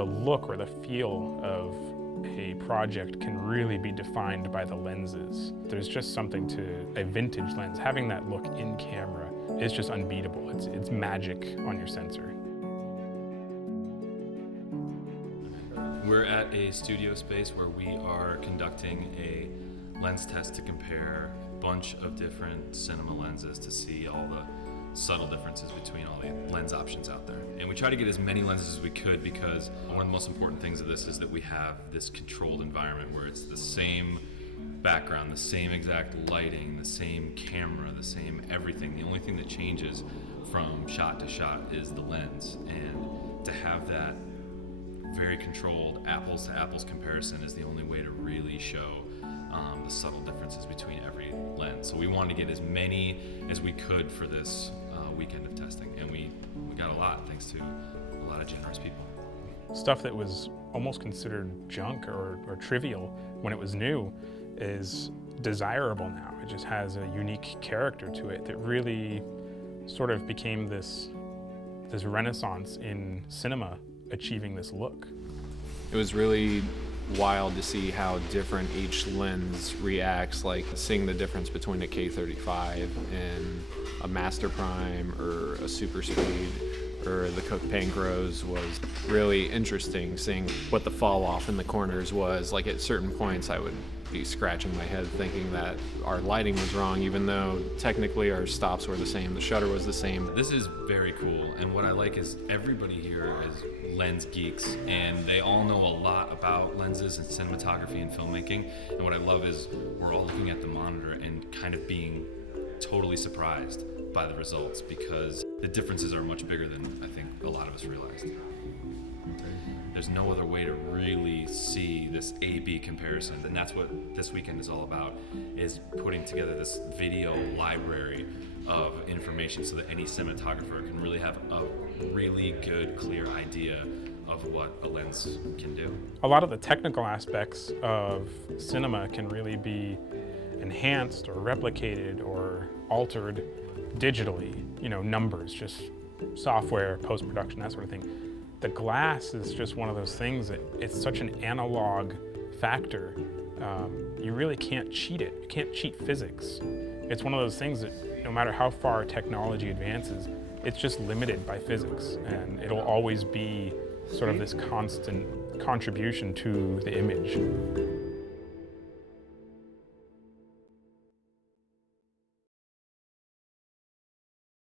the look or the feel of a project can really be defined by the lenses. There's just something to a vintage lens. Having that look in camera is just unbeatable. It's magic on your sensor. We're at a studio space where we are conducting a lens test to compare a bunch of different cinema lenses to see all the subtle differences between all the lens options out there. And we try to get as many lenses as we could because one of the most important things of this is that we have this controlled environment where it's the same background, the same exact lighting, the same camera, the same everything. The only thing that changes from shot to shot is the lens. And to have that very controlled apples to apples comparison is the only way to really show the subtle differences between every lens. So we wanted to get as many as we could for this weekend of testing, and we got a lot thanks to a lot of generous people. Stuff that was almost considered junk or trivial when it was new is desirable now. It just has a unique character to it that really sort of became this renaissance in cinema achieving this look. It was really wild to see how different each lens reacts, like seeing the difference between a K-35 and a Master Prime or a Super Speed or the Cooke Panchros was really interesting, seeing what the fall off in the corners was. Like at certain points I would be scratching my head thinking that our lighting was wrong, even though technically our stops were the same, the shutter was the same. This is very cool, and what I like is everybody here is lens geeks, and they all know a lot about lenses and cinematography and filmmaking, and what I love is we're all looking at the monitor and kind of being totally surprised by the results because the differences are much bigger than I think a lot of us realized. There's no other way to really see this A-B comparison, and that's what this weekend is all about, is putting together this video library of information so that any cinematographer can really have a really good, clear idea of what a lens can do. A lot of the technical aspects of cinema can really be enhanced or replicated or altered digitally, numbers, just software, post-production, that sort of thing. The glass is just one of those things that it's such an analog factor. You really can't cheat it. You can't cheat physics. It's one of those things that no matter how far technology advances, it's just limited by physics, and it'll always be sort of this constant contribution to the image.